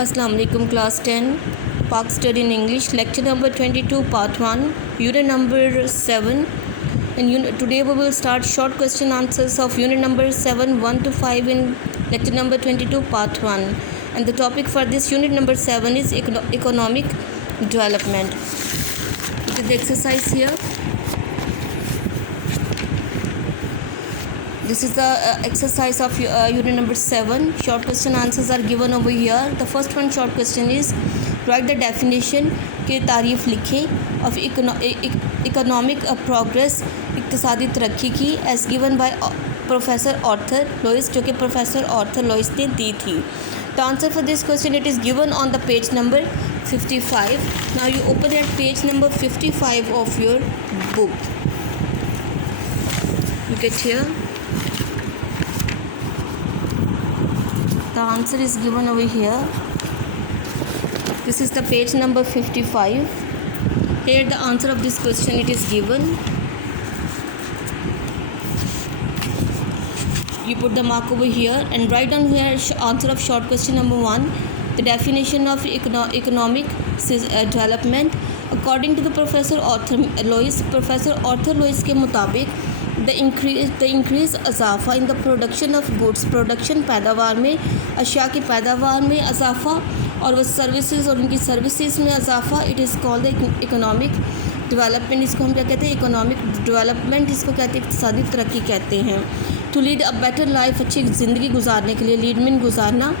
Assalamu alaikum class 10 Park Study in English lecture number 22 part 1 unit number 7 and today we will start short question answers of unit number 7 1 to 5 in lecture number 22 part 1 and the topic for this unit number 7 is economic development. It is the exercise here. This is the exercise of unit number 7. Short question answers are given over here. The first one short question is write the definition के तारीफ़ लिखें of economic progress इक़्तिसादी तरक्की की as given by Professor Arthur Lewis जो कि Professor Arthur Lewis ने दी थी. The answer for this question it is given on the page number 55. Now you open at page number 55 of your book. Look at here. The answer is given over here. This is the page number 55. Here the answer of this question it is given. You put the mark over here and write down here answer of short question number 1. The definition of economic development according to the Professor Arthur Lewis. Professor Arthur Lewis के मुताबिक the increase इजाफ़ा in the production of goods production पैदावार में अशिया की पैदावार में इजाफ़ा और वो सर्विसेज और उनकी सर्विसेज में इजाफ़ा it is called the economic development. इसको हम क्या कहते हैं इकोनॉमिक डेवलपमेंट इसको कहते हैं इक़्तिसादी तरक्की कहते हैं. To lead a better life अच्छी ज़िंदगी गुजारने के लिए लीड मीन गुजारना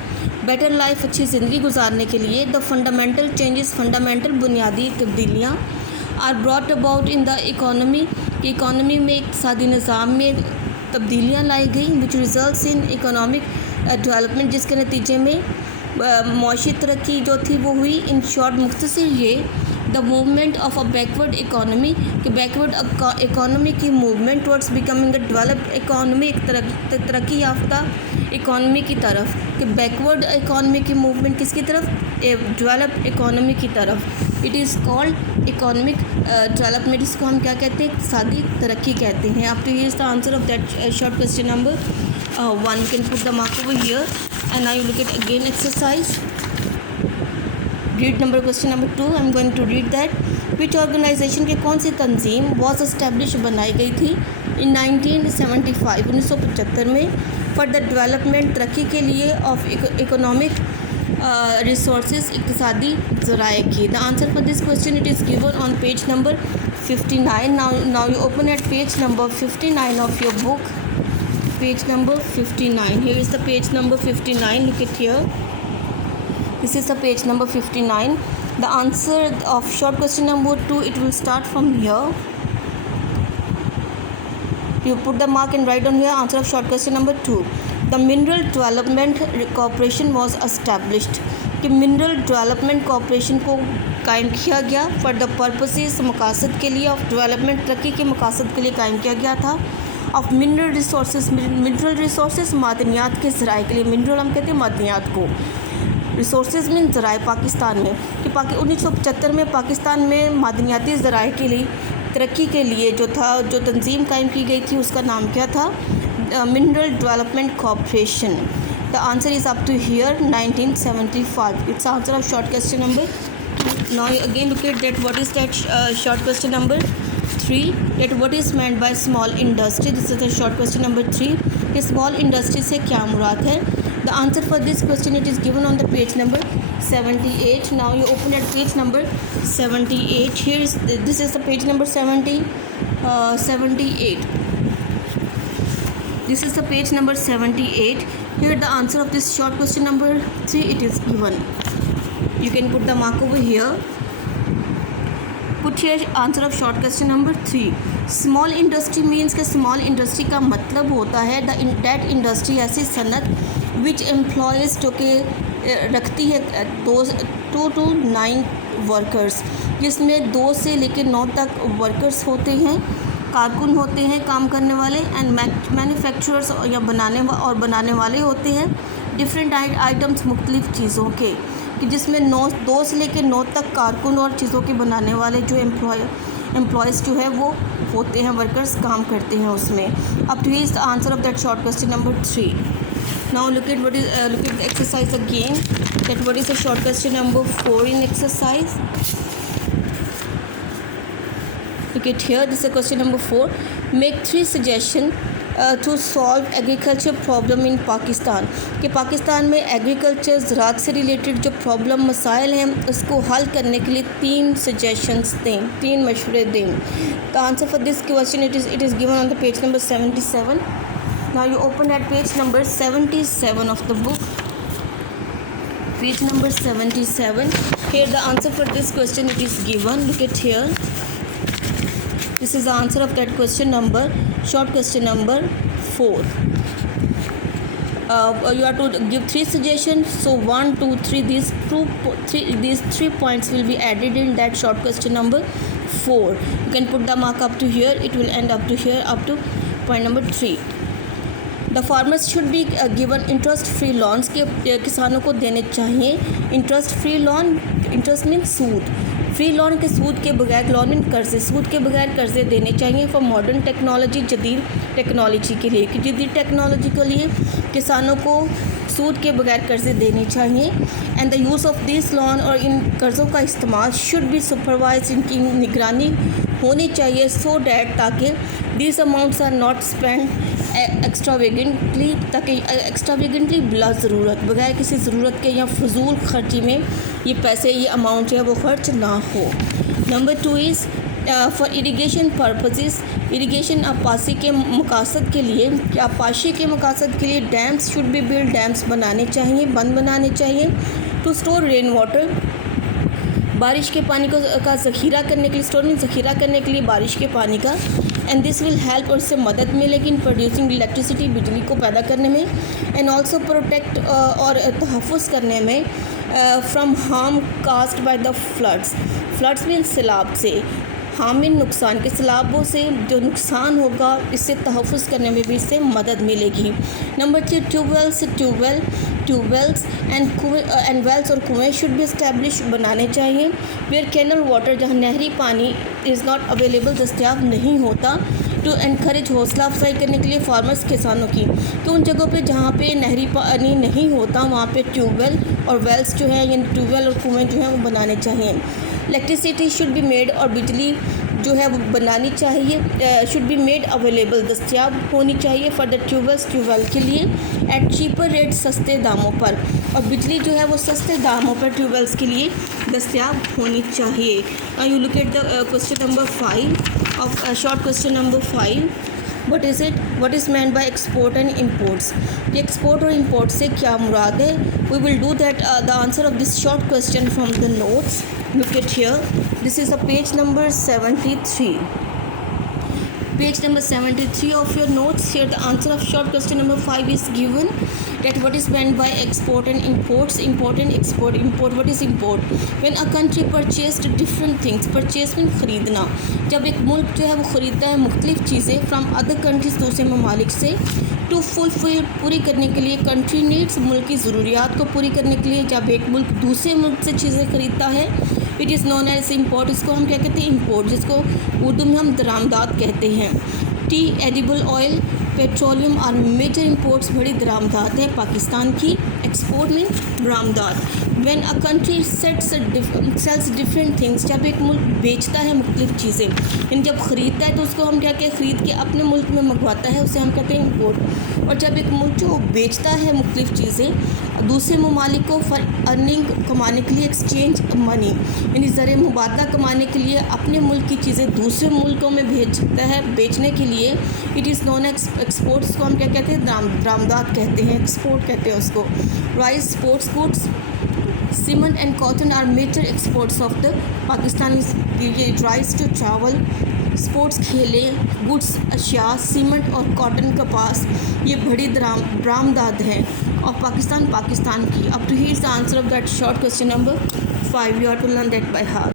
बेटर लाइफ अच्छी ज़िंदगी गुजारने के लिए द फंडामेंटल चेंजेस फंडामेंटल बुनियादी तब्दीलियाँ are brought about in the economy में इक़्तिसादी निज़ाम में तब्दीलियाँ लाई गई which results in economic development जिसके नतीजे में मौशी तरक्की जो थी वो हुई. इन शॉर्ट मुख्तसर ये the movement of a backward economy कि बैकवर्ड इकॉनमी की movement towards becoming a developed economy एक तरक्की याफ्ता इकॉनमी की तरफ कि बैकवर्ड इकॉनमी की मूवमेंट किसकी तरफ डेवलप्ड इकॉनमी की तरफ. It is called economic development. इसको हम क्या कहते हैं इक़्तिसादी तरक्की कहते हैं. आप तो ये is the answer of that short question number 1. You can put the mark over here and now you look at again exercise. Read number question number 2. I am going to read that. Which organization के कौन सी तंजीम was establish बनाई गई थी इन 1975 1975 में for the development तरक्की के लिए of economic resources इक़्तिसादी ज़राए की. The answer for this question it is given on page number 59. Now you open at page number 59 of your book. Page number 59. Here is the page number 59. Look at here. This is the page number 59. The answer of short question number 2 it will start from here. You put the mark and write down here answer of short question number 2. The Mineral Development Corporation was established. कि mineral Development corporation को कायम किया गया for the purposes मकासद के लिए of development तरक्की के मकासद के लिए कायम किया गया था. ऑफ मिनरल रिसोर्सेज मादनियात के ज़राए के लिए मिनरल हम कहते हैं मादनियात को रिसोर्सेज में ज़राए पाकिस्तान में कि 1975 में पाकिस्तान में मादनियाती ज़राए के लिए तरक्की के लिए जो तंजीम कायम की गई थी उसका नाम क्या था Mineral Development Corporation. The answer is up to here 1975. It's answer of short question number 2. Now again look at that what is that short question number 3 that what is meant by small industry. This is the short question number 3 कि small industry से क्या मुराद है. The answer for this question it is given on the page number 78. Now you open at page number 78. Here is this is the page number 78. This is the page number 78. Here the answer of this short question number 3 it is given. You can put the mark over here. Put here answer of short question number 3. Small industry means कि small industry का मतलब होता है that industry ऐसी सनत विच एम्प्लॉयज़ जो कि रखती है 2 to 9 वर्कर्स जिसमें 2 से लेकर 9 तक वर्कर्स होते हैं कारकुन होते हैं काम करने वाले एंड मैन्युफैक्चरर्स या बनाने वाले होते हैं डिफरेंट आइटम्स मुख्तलिफ़ चीज़ों के कि जिसमें 2 से लेकर 9 तक कारकुन और चीज़ों के बनाने वाले जो एम्प्लॉयज़ जो है वो होते हैं वर्कर्स काम करते हैं उसमें. अब two is the answer of that short question number 3. Now look at look at the exercise again. That what is the short question number 4 in exercise? Look at here. This is question number 4. Make 3 suggestions to solve agriculture problem in Pakistan. कि पाकिस्तान में एग्रीकल्चर ज़राअत से रिलेटेड जो प्रॉब्लम मसाइल हैं उसको हल करने के लिए 3 सजेशंस दें, 3 मशवरे दें. The answer for this question it is given on the page number 77. Now you open at page number 77 of the book. Page number 77. Here the answer for this question it is given. Look at here. This is the answer of that question number, short question number 4. You have to give 3 suggestions. So 1, 2, 3. These 3 points will be added in that short question number 4. You can put the mark up to here. It will end up to here, up to point number 3. The farmers should be given interest free loans. के किसानों को देने चाहिए interest free loan. Interest mean सूद. Free loan के सूद के बगैर, लोन इन कर्जे, सूद के बगैर कर्जे देने चाहिए फॉर मॉडर्न टेक्नोलॉजी, जदीद टेक्नोलॉजी के लिए. कि जदीद टेक्नोलॉजी के लिए किसानों को सूद के बगैर कर्जे देने चाहिए. And the use of this loan, और इन कर्ज़ों का इस्तेमाल शुड बी सुपरवाइज, इनकी निगरानी होनी चाहिए सो डैट ताकि this amounts are not spend extravagantly, ताकि एक्स्ट्रावेगेंटली बिला ज़रूरत, बगैर किसी ज़रूरत के या फजूल खर्ची में ये पैसे, ये अमाउंट जो है वो खर्च ना हो. Number 2 is for irrigation purposes. Irrigation आपासी के मकासद के लिए, कि आपाशी के मकासद के लिए dams should be build, dams बनाने चाहिए, बंद बनाने चाहिए. टू स्टोर रेन वाटर, बारिश के पानी का ज़ख़ीरा करने के लिए, स्टोर में ज़ख़ीरा करने के लिए बारिश के पानी का. एंड दिस विल हेल्प, और इससे मदद मिलेगी इन प्रोड्यूसिंग इलेक्ट्रिसिटी, बिजली को पैदा करने में. एंड ऑल्सो प्रोटेक्ट, और तहफ़्फ़ुज़ करने में from harm caused by the floods. Floods mean सैलाब से, हार्म मीन नुकसान के, सैलाबों से जो नुकसान होगा इससे तहफ़्फ़ुज़ करने में भी इससे मदद मिलेगी. नंबर 3 ट्यूबवेल्स एंड वेल्स और कुएँ शुड बी इस्टेब्लिश, बनाने चाहिए. वेयर कैनल वाटर, जहाँ नहरी पानी इज़ नॉट अवेलेबल, दस्तियाब नहीं होता. टू एनकरेज, हौसला अफजाई करने के लिए फार्मर्स, किसानों की, कि उन जगहों पे जहाँ पे नहरी पानी नहीं होता वहाँ पे ट्यूबवेल और वेल्स जो है, यानी ट्यूबवेल और कुएँ जो हैं वो बनाने चाहिए. इलेक्ट्रिसिटी शुड बी मेड, और बिजली जो है वो बनानी चाहिए, शुड बी मेड अवेलेबल, दस्तियाब होनी चाहिए फॉर द ट्यूबवेल्स, ट्यूबवेल के लिए. एट चीपर रेट, सस्ते दामों पर, और बिजली जो है वो सस्ते दामों पर ट्यूबवेल्स के लिए दस्तियाब होनी चाहिए. You look at the question number 5 of short question number 5. What is it? What is meant by export and imports? कि एक्सपोर्ट और इम्पोर्ट से क्या मुराद है? We will do that the answer of this short question from the notes. Look at here. This is a page number 73. Page number 73 of your notes. Here the answer of short question number 5 is given. That what is meant by export and imports? Import and export. Import, what is import? When a country purchased different things. Purchase means खरीदना. जब एक मुल्क जो है वो ख़रीदता है मुख्तलिफ़ चीज़ें फ्राम अदर कंट्रीज़, दूसरे ममालिक से, टू फुलफिल, पूरी करने के लिए, कंट्री नीड्स, मुल्क की ज़रूरियात को पूरी करने के लिए जब एक मुल्क दूसरे मुल्क से चीज़ें ख़रीदता है, it is known as import. इसको हम क्या कहते हैं? इम्पोर्ट, जिसको उर्दू में हम दरामदात कहते हैं. टी, एडिबल ऑयल, पेट्रोलियम और मेजर इंपोर्ट्स बड़ी दरामदात है पाकिस्तान की. एक्सपोर्ट मीन बरामदात. When a country sells different things, जब एक मुल्क बेचता है मुख्तलिफ़ चीज़ें, यानी जब ख़रीदता है तो उसको हम क्या कहते हैं? ख़रीद के अपने मुल्क में मंगवाता है, उसे हम कहते हैं इम्पोर्ट. और जब एक मुल्क जो बेचता है मुख्तलिफ़ चीज़ें दूसरे ममालिक को फॉर अर्निंग, कमाने के लिए, एक्सचेंज मनी, यानी ज़र मुबादला कमाने के लिए अपने मुल्क की चीज़ें दूसरे मुल्कों में भेजता है बेचने के लिए, इट इज़ नोन एक्सपोर्ट्स को हम क्या कहते हैं? दरामदात कहते हैं, एक्सपोर्ट कहते हैं उसको. Rice, sports goods, cement and cotton are major exports of the Pakistan. ये राइस जो चावल, स्पोर्ट्स खेलें, गुड्स अशिया, सीमेंट और कॉटन, कपास, ये बड़ी बरामदात है और पाकिस्तान की. अब to hear the answer of that short question number 5. You have to learn that by heart.